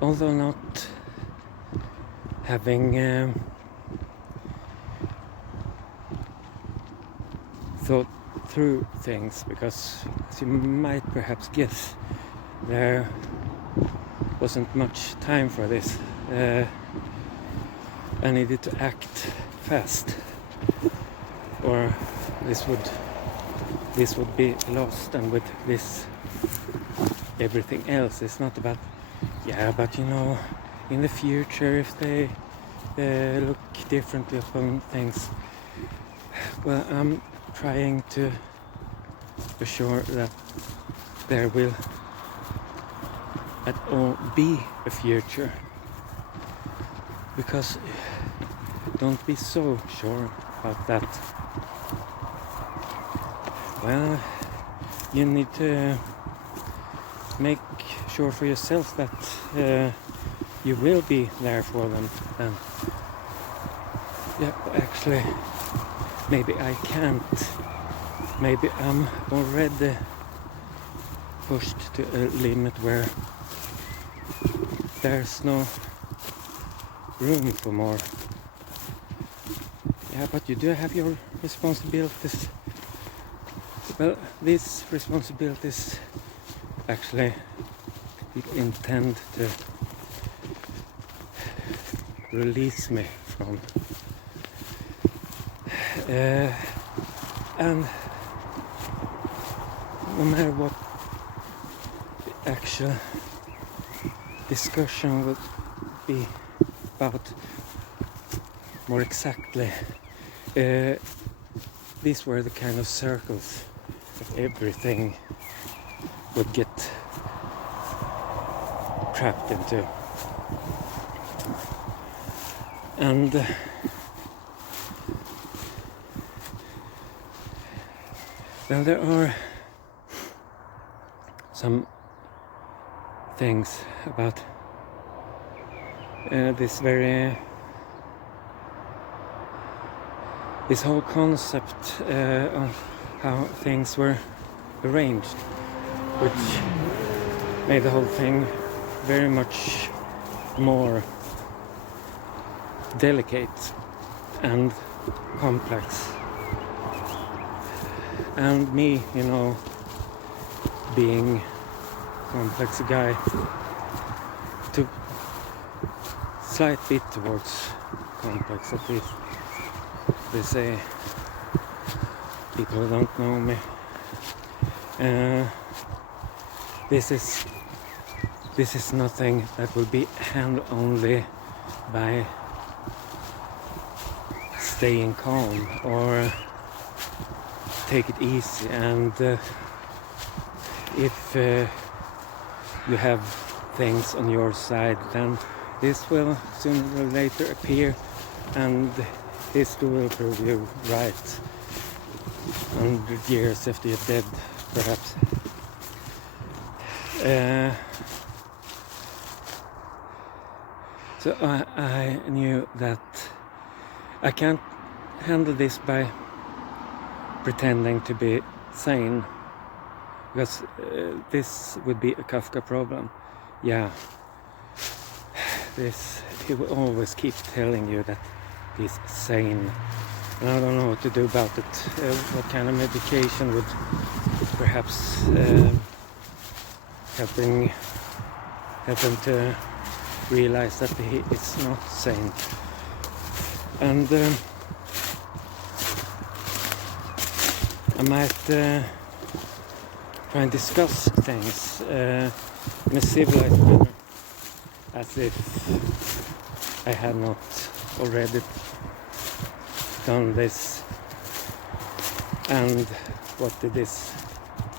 Although not having thought through things, because as you might perhaps guess, there wasn't much time for this. I needed to act fast, or this would be lost. And with this, everything else is not about, yeah, but you know, in the future, if they look differently upon things. Well, I'm trying to assure that there will at all be a future, because don't be so sure about that. Well, you need to make sure for yourself that you will be there for them. And yeah, actually, maybe I can't. Maybe I'm already pushed to a limit where there's no room for more. Yeah, but you do have your responsibilities. Well, these responsibilities actually intend to release me from. And no matter what the actual discussion would be about more exactly, these were the kind of circles that everything would get trapped into. And then there are some things about this whole concept of how things were arranged, which made the whole thing very much more delicate and complex. And me, you know, being a complex guy, took slight bit towards complex, at least they say, people who don't know me. This is nothing that will be handled only by staying calm or take it easy. And if you have things on your side, then this will sooner or later appear, and history will prove you right 100 years after you're dead, perhaps. So I knew that I can't handle this by pretending to be sane, because this would be a Kafka problem. Yeah, he will always keep telling you that he's sane, and I don't know what to do about it. What kind of medication would perhaps help him to realize that he is not sane. And I might try and discuss things in a civilized manner, as if I had not already done this. And what did this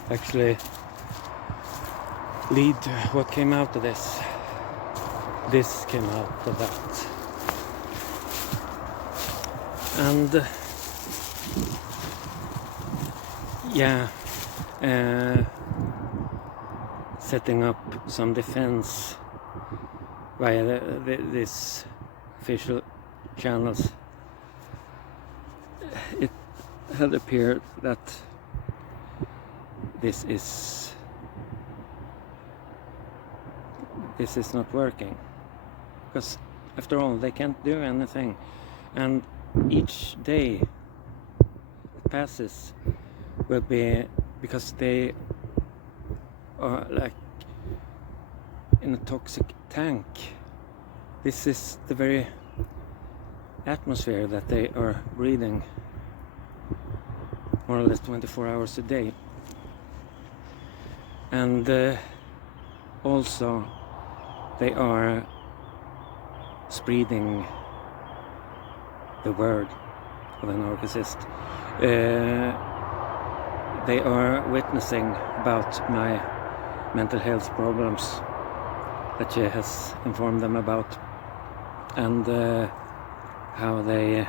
actually lead to? What came out of this? This came out of that. And yeah, setting up some defense via this official channels, it had appeared that this is this is not working, because after all they can't do anything, and each day that passes will be because they are like in a toxic tank. This is the very atmosphere that they are breathing more or less 24 hours a day. And also they are spreading the word of a narcissist. They are witnessing about my mental health problems that she has informed them about, and how they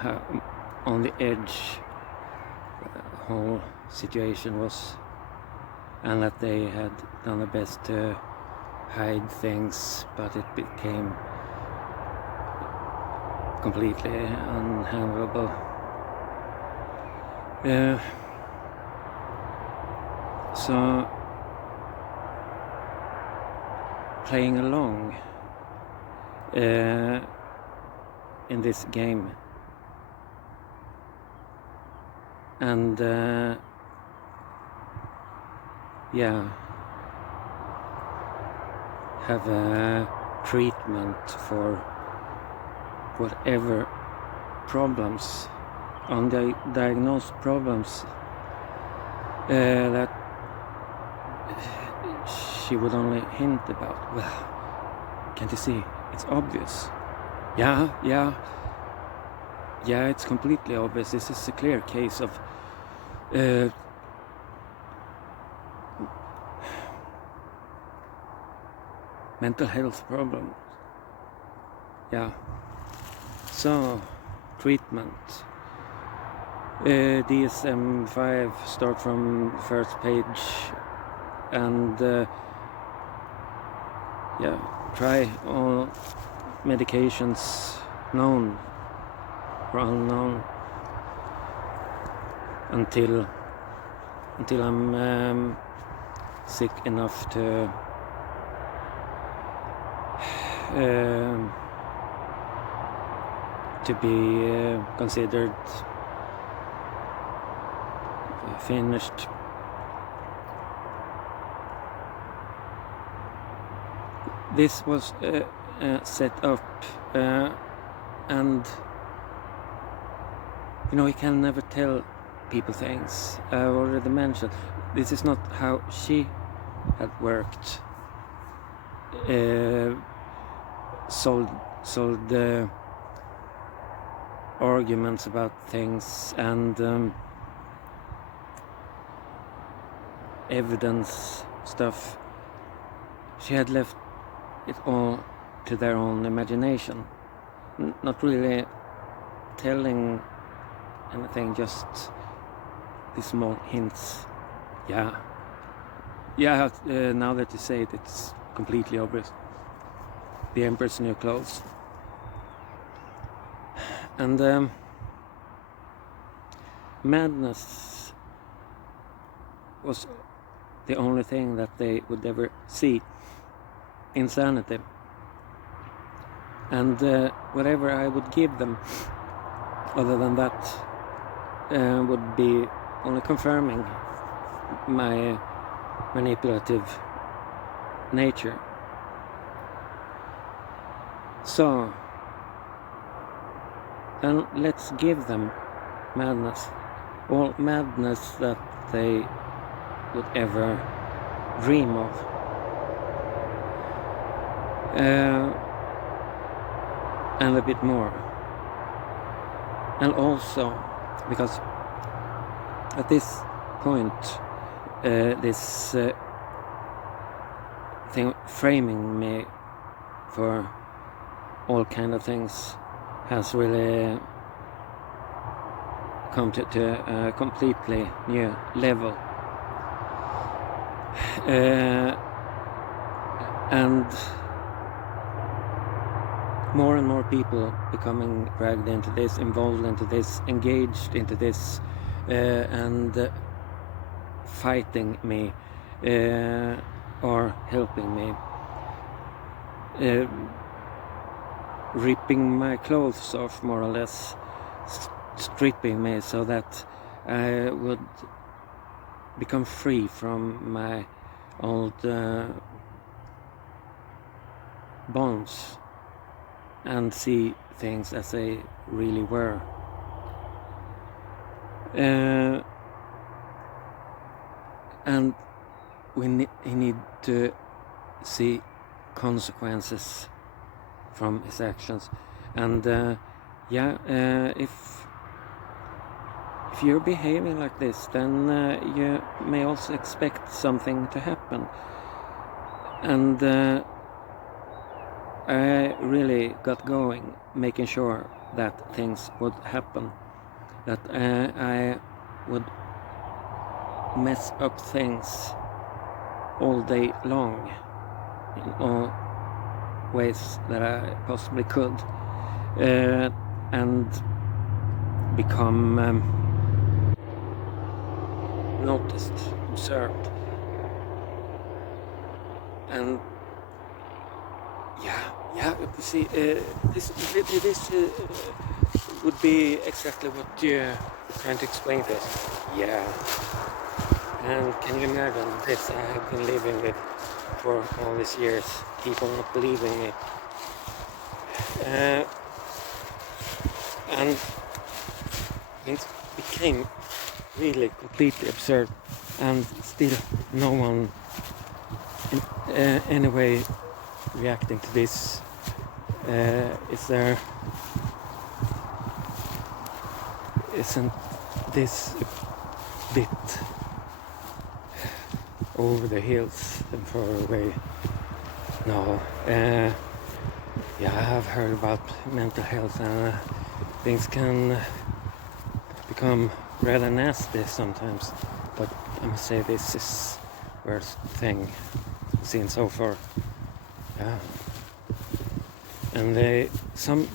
how on the edge the whole situation was, and that they had done their best to hide things, but it became completely unhandleable. So playing along in this game, and yeah, have a treatment for whatever problems, undiagnosed problems that she would only hint about. Well, can't you see? It's obvious. Yeah, it's completely obvious. This is a clear case of mental health problems. Yeah. So, treatment. DSM-5, start from first page, and yeah, try all medications known or unknown until I'm sick enough to be considered finished. This was set up, and you can never tell people things. I've already mentioned this is not how she had worked. Sold arguments about things, and evidence stuff. She had left it all to their own imagination, not really telling anything, just these small hints. Yeah, now that you say it, it's completely obvious. The Emperor's New Clothes. And madness was the only thing that they would ever see. Insanity. And whatever I would give them other than that would be only confirming my manipulative nature. So then let's give them madness, all madness that they would ever dream of. And a bit more. And also, because at this point, this thing framing me for all kind of things has really come to a completely new level. And more people becoming dragged into this, involved into this, engaged into this, and fighting me or helping me, ripping my clothes off, more or less, stripping me so that I would become free from my old bonds and see things as they really were. And we need to see consequences from his actions. And if you're behaving like this, then you may also expect something to happen. And I really got going, making sure that things would happen, that I would mess up things all day long in all ways that I possibly could, and become noticed, observed, and see, this would be exactly what you're trying to explain this. Yeah. And can you imagine this? I have been living with for all these years. People not believing me. And things became really completely absurd. And still no one in any way reacting to this. Isn't this a bit over the hills and far away? No. I have heard about mental health, and things can become rather nasty sometimes, but I must say this is the worst thing I've seen so far. Yeah. And some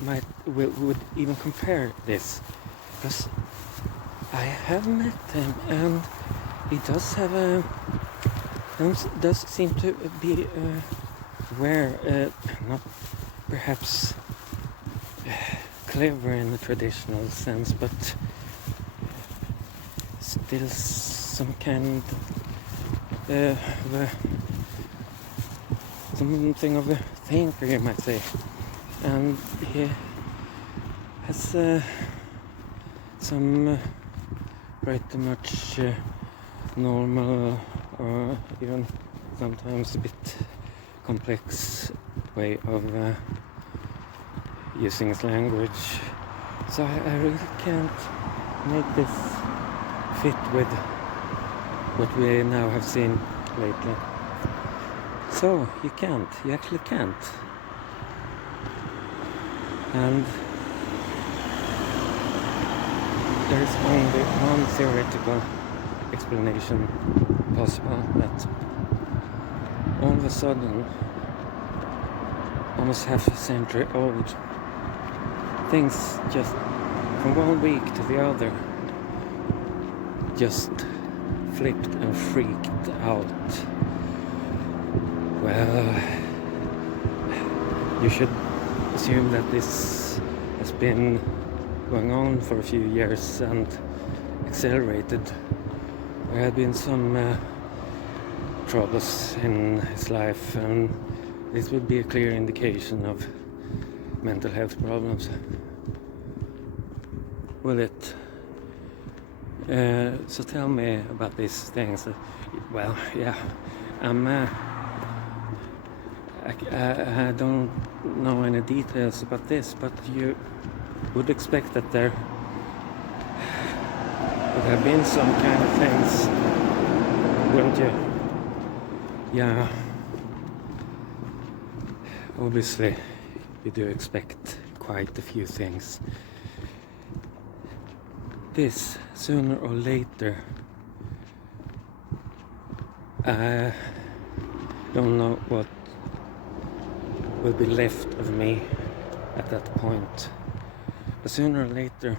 would even compare this, because I have met him, and he does have does seem to be aware, not perhaps clever in the traditional sense, but still some kind of something of a thinker, you might say. And he has some pretty much normal, or even sometimes a bit complex way of using his language. So I really can't make this fit with what we now have seen lately. So you actually can't. And there is only one theoretical explanation possible, that all of a sudden, almost half a century old, things just from one week to the other just flipped and freaked out. Well, you should assume that this has been going on for a few years and accelerated. There had been some troubles in his life, and this would be a clear indication of mental health problems. Will it? So tell me about these things. Well, yeah, I don't know any details about this, but you would expect that there would have been some kind of things, wouldn't you? Yeah, obviously you do expect quite a few things. This, sooner or later, I don't know what will be left of me at that point, but sooner or later